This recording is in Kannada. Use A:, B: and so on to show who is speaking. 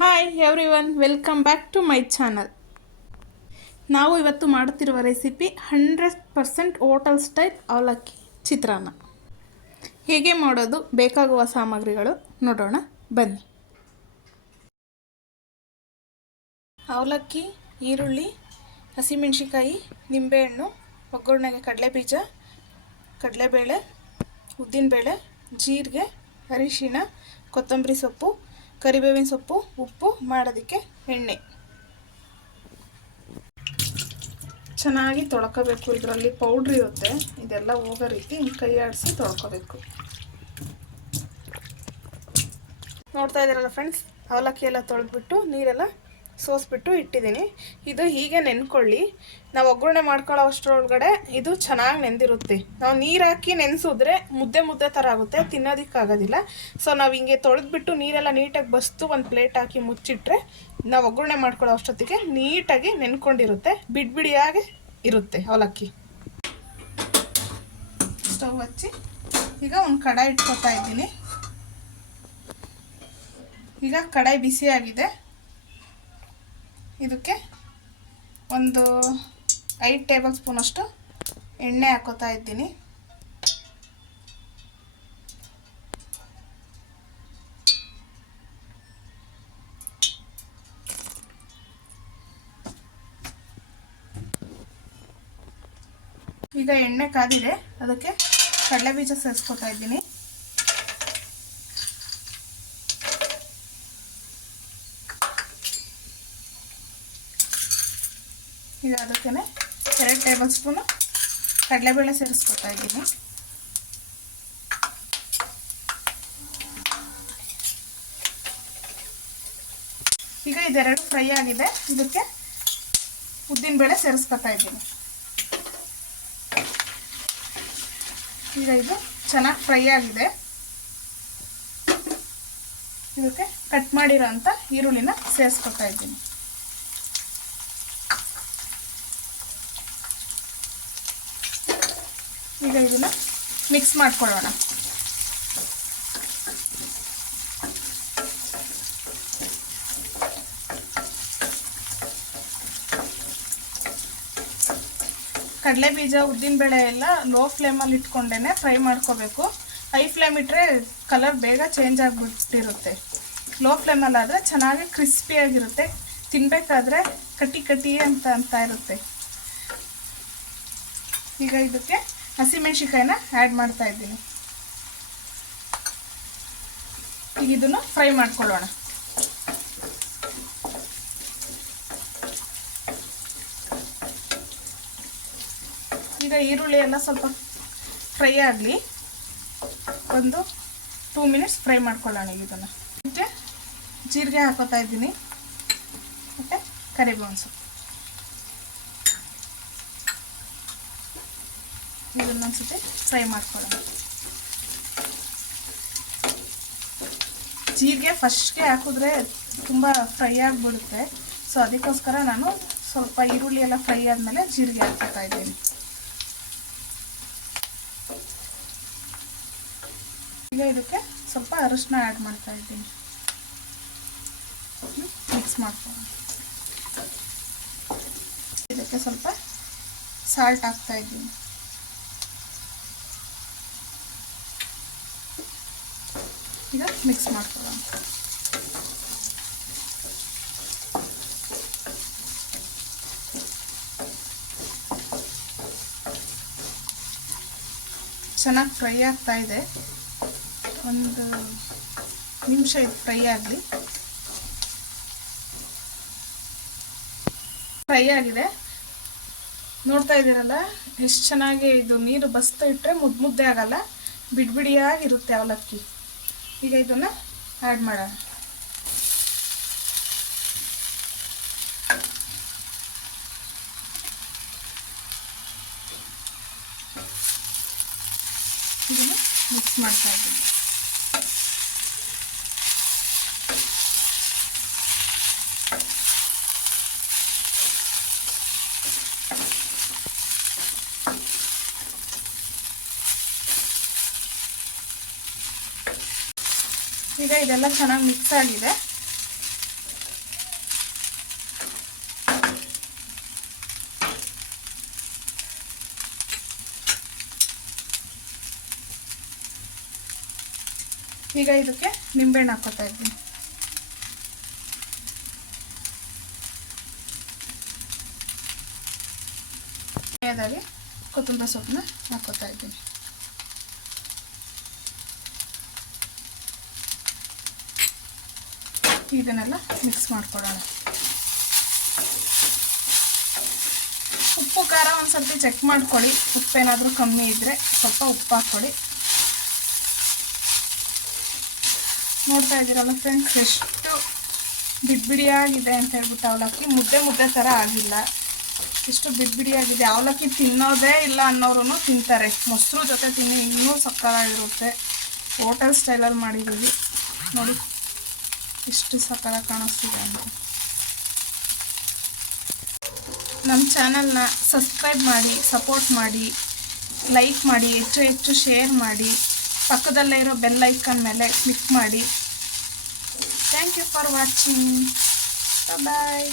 A: Hi everyone welcome back to my channel ನಾವು ಇವತ್ತು ಮಾಡುತ್ತಿರುವ recipe hundred percent hotel style ಅವಲಕ್ಕಿ ಚಿತ್ರಾನ್ನ. ಹೇಗೆ ಮಾಡೋದು, ಬೇಕಾಗುವ ಸಾಮಗ್ರಿಗಳು ನೋಡೋಣ, ಬನ್ನಿ. ಅವಲಕ್ಕಿ, ಈರುಳ್ಳಿ ಹಸಿಮೆಣಸಿಕಾಯಿ ನಿಂಬೆಹಣ್ಣು, ಒಗ್ಗರಣೆಗೆ ಕಡಲೆಬೀಜ, ಕಡಲೆಬೇಳೆ, ಉದ್ದಿನಬೇಳೆ, ಜೀರಿಗೆ, ಅರಿಶಿಣ, ಕೊತ್ತಂಬರಿ ಸೊಪ್ಪು ಕರಿಬೇವಿನ ಸೊಪ್ಪು, ಉಪ್ಪು ಮಾಡೋದಕ್ಕೆ ಎಣ್ಣೆ. ಚೆನ್ನಾಗಿ ತೊಳ್ಕೋಬೇಕು. ಇದರಲ್ಲಿ ಪೌಡ್ರ್ ಇರುತ್ತೆ. ಇದೆಲ್ಲ ಹೋಗೋ ರೀತಿ ಕೈ ಆಡಿಸಿ ತೊಳ್ಕೋಬೇಕು. ನೋಡ್ತಾ ಇದ್ದೀರಲ್ಲ ಫ್ರೆಂಡ್ಸ್ ಅವಲಕ್ಕಿ ಎಲ್ಲ ತೊಳೆದ್ಬಿಟ್ಟು ನೀರೆಲ್ಲ ಸೋಸ್ಬಿಟ್ಟು ಇಟ್ಟಿದ್ದೀನಿ. ಇದು ಹೀಗೆ ನೆನ್ಕೊಳ್ಳಿ. ನಾವು ಒಗ್ಗರಣೆ ಮಾಡ್ಕೊಳ್ಳೋ ಅಷ್ಟರೊಳಗಡೆ ಇದು ಚೆನ್ನಾಗಿ ನೆಂದಿರುತ್ತೆ. ನಾವು ನೀರು ಹಾಕಿ ನೆನೆಸಿದ್ರೆ ಮುದ್ದೆ ಮುದ್ದೆ ಥರ ಆಗುತ್ತೆ ತಿನ್ನೋದಕ್ಕಾಗೋದಿಲ್ಲ ಸೊ ನಾವು ಹಿಂಗೆ ತೊಳೆದ್ಬಿಟ್ಟು ನೀರೆಲ್ಲ ನೀಟಾಗಿ ಬಸ್ತು ಒಂದು ಪ್ಲೇಟ್ ಹಾಕಿ ಮುಚ್ಚಿಟ್ರೆ ನಾವು ಒಗ್ಗರಣೆ ಮಾಡ್ಕೊಳ್ಳೋ ಅಷ್ಟೊತ್ತಿಗೆ ನೀಟಾಗಿ ನೆನ್ಕೊಂಡಿರುತ್ತೆ, ಬಿಡ್ಬಿಡಿಯಾಗಿ ಇರುತ್ತೆ ಅವಲಕ್ಕಿ. ಸ್ಟವ್ ಹಚ್ಚಿ ಈಗ ಒಂದು ಕಡಾಯಿ ಇಟ್ಕೊತಾ ಇದ್ದೀನಿ. ಈಗ ಕಡಾಯಿ ಬಿಸಿಯಾಗಿದೆ. ಇದಕ್ಕೆ ಒಂದು ಐದು ಟೇಬಲ್ ಸ್ಪೂನಷ್ಟು ಎಣ್ಣೆ ಹಾಕೋತಾ ಇದ್ದೀನಿ. ಈಗ ಎಣ್ಣೆ ಕಾದಿದೆ, ಅದಕ್ಕೆ ಕಡಲೆ ಬೀಜ ಸೇರಿಸ್ಕೊತಾ ಇದ್ದೀನಿ. ಈಗ ಅದಕ್ಕೆ ಎರಡು ಟೇಬಲ್ ಸ್ಪೂನು ಕಡಲೆಬೇಳೆ ಸೇರಿಸ್ಕೊತಾ ಇದ್ದೀನಿ. ಈಗ ಇದೆರಡು ಫ್ರೈ ಆಗಿದೆ. ಇದಕ್ಕೆ ಉದ್ದಿನಬೇಳೆ ಸೇರಿಸ್ಕೊತಾ ಇದ್ದೀನಿ. ಈಗ ಇದು ಚೆನ್ನಾಗಿ ಫ್ರೈ ಆಗಿದೆ. ಇದಕ್ಕೆ ಕಟ್ ಮಾಡಿರೋ ಅಂಥ ಈರುಳ್ಳಿನ ಸೇರಿಸ್ಕೊತಾ ಇದ್ದೀನಿ. ಈಗ ಇದನ್ನು ಮಿಕ್ಸ್ ಮಾಡ್ಕೊಳ್ಳೋಣ. ಕಡಲೆ ಬೀಜ ಉದ್ದಿನಬೇಳೆ ಎಲ್ಲ ಲೋ ಫ್ಲೇಮಲ್ಲಿ ಇಟ್ಕೊಂಡೇ ಫ್ರೈ ಮಾಡ್ಕೋಬೇಕು. ಹೈ ಫ್ಲೇಮ್ ಇಟ್ಟರೆ ಕಲರ್ ಬೇಗ ಚೇಂಜ್ ಆಗಿಬಿಟ್ಟಿರುತ್ತೆ ಲೋ ಫ್ಲೇಮಲ್ಲಾದರೆ ಚೆನ್ನಾಗಿ ಕ್ರಿಸ್ಪಿಯಾಗಿರುತ್ತೆ ತಿನ್ನಬೇಕಾದ್ರೆ ಕಟ್ಟಿ ಕಟ್ಟಿ ಅಂತ ಅಂತ ಇರುತ್ತೆ. ಈಗ ಇದಕ್ಕೆ ಹಸಿಮೆಣ್ಸಿಕಾಯಿನ ಆ್ಯಡ್ ಮಾಡ್ತಾ ಇದ್ದೀನಿ. ಈಗ ಇದನ್ನು ಫ್ರೈ ಮಾಡ್ಕೊಳ್ಳೋಣ. ಈಗ ಈರುಳ್ಳಿ ಎಲ್ಲ ಸ್ವಲ್ಪ ಫ್ರೈ ಆಗಲಿ. ಒಂದು ಟೂ ಮಿನಿಟ್ಸ್ ಫ್ರೈ ಮಾಡ್ಕೊಳ್ಳೋಣ ಈಗ ಇದನ್ನು. ಮತ್ತು ಜೀರಿಗೆ ಹಾಕೋತಾ ಇದ್ದೀನಿ. ಮತ್ತು ಕರಿಬೇವು ಸೊಪ್ಪು. ಇದನ್ನೊಂದ್ಸತಿ ಫ್ರೈ ಮಾಡ್ಕೊಳ್ಳೋಣ. ಜೀರಿಗೆ ಫಸ್ಟ್ಗೆ ಹಾಕಿದ್ರೆ ತುಂಬ ಫ್ರೈ ಆಗಿಬಿಡುತ್ತೆ. ಸೊ, ಅದಕ್ಕೋಸ್ಕರ ನಾನು ಸ್ವಲ್ಪ ಈರುಳ್ಳಿ ಎಲ್ಲ ಫ್ರೈ ಆದಮೇಲೆ ಜೀರಿಗೆ ಹಾಕ್ತಾ ಇದ್ದೀನಿ. ಈಗ ಇದಕ್ಕೆ ಸ್ವಲ್ಪ ಅರಿಶಿನ ಆ್ಯಡ್ ಮಾಡ್ತಾ ಇದ್ದೀನಿ. ಮಿಕ್ಸ್ ಮಾಡ್ಕೊಳ್ಳೋಣ. ಇದಕ್ಕೆ ಸ್ವಲ್ಪ ಸಾಲ್ಟ್ ಹಾಕ್ತಾ ಇದ್ದೀನಿ. ಈಗ ಮಿಕ್ಸ್ ಮಾಡ್ಕೊಳ್ಳೋಣ. ಚೆನ್ನಾಗಿ ಫ್ರೈ ಆಗ್ತಾ ಇದೆ. ಒಂದು ನಿಮಿಷ ಇದು ಫ್ರೈ ಆಗಲಿ. ಫ್ರೈ ಆಗಿದೆ. ನೋಡ್ತಾ ಇದ್ದೀರಲ್ಲ, ಎಷ್ಟು ಚೆನ್ನಾಗಿ ಇದು ನೀರು ಬಸ್ತಾ ಇಟ್ಟರೆ ಮುದ್ದು ಮುದ್ದೆ ಆಗಲ್ಲ, ಬಿಡ್ಬಿಡಿಯಾಗಿರುತ್ತೆ ಅವಲಕ್ಕಿ. ಈಗ ಇದನ್ನು ಆ್ಯಡ್ ಮಾಡೋಣ. ಇದನ್ನು ಮಿಕ್ಸ್ ಮಾಡ್ತಾ ಇದ್ದೀನಿ. ಈಗ ಇದೆಲ್ಲ ಚೆನ್ನಾಗಿ ಮಿಕ್ಸ್ ಆಗಿದೆ. ಈಗ ಇದಕ್ಕೆ ನಿಂಬೆಹಣ್ಣು ಹಾಕೋತಾ ಇದ್ದೀನಿ. ಕೊತ್ತಂಬರಿ ಸೊಪ್ಪನ್ನ ಹಾಕೋತಾ ಇದ್ದೀನಿ. ಇದನ್ನೆಲ್ಲ ಮಿಕ್ಸ್ ಮಾಡ್ಕೊಳ್ಳೋಣ ಉಪ್ಪು, ಖಾರ ಒಂದು ಸರ್ತಿ ಚೆಕ್ ಮಾಡ್ಕೊಳ್ಳಿ. ಉಪ್ಪೇನಾದರೂ ಕಮ್ಮಿ ಇದ್ದರೆ ಸ್ವಲ್ಪ ಉಪ್ಪು ಹಾಕ್ಕೊಳ್ಳಿ. ನೋಡ್ತಾ ಇದ್ದೀರಲ್ಲ ಫ್ರೆಂಡ್ಸ್ ಎಷ್ಟು ಬಿಡ್ಬಿಡಿಯಾಗಿದೆ ಅಂತ ಹೇಳ್ಬಿಟ್ಟು ಅವಲಕ್ಕಿ ಮುದ್ದೆ ಮುದ್ದೆ ಥರ ಆಗಿಲ್ಲ. ಎಷ್ಟು ಬಿಡ್ಬಿಡಿಯಾಗಿದೆ. ಅವಲಕ್ಕಿ ತಿನ್ನೋದೇ ಇಲ್ಲ ಅನ್ನೋರು ತಿಂತಾರೆ. ಮೊಸರು ಜೊತೆ ತಿನ್ನಿ ಇನ್ನೂ ಸಕ್ಕತ್ತಾಗಿರುತ್ತೆ. ಹೋಟೆಲ್ ಸ್ಟೈಲಲ್ಲಿ ಮಾಡಿದ್ದೀವಿ. ನೋಡಿ. ಎಷ್ಟು ಸಕಲ ಕಾಣಿಸ್ತಿದೆ ಅಂತ. ನಮ್ಮ ಚಾನಲ್ನ ಸಬ್ಸ್ಕ್ರೈಬ್ ಮಾಡಿ, ಸಪೋರ್ಟ್ ಮಾಡಿ, ಲೈಕ್ ಮಾಡಿ, ಹೆಚ್ಚು ಹೆಚ್ಚು ಶೇರ್ ಮಾಡಿ, ಪಕ್ಕದಲ್ಲೇ ಇರೋ ಬೆಲ್ ಐಕನ್ ಮೇಲೆ ಕ್ಲಿಕ್ ಮಾಡಿ. Thank you for watching. Bye.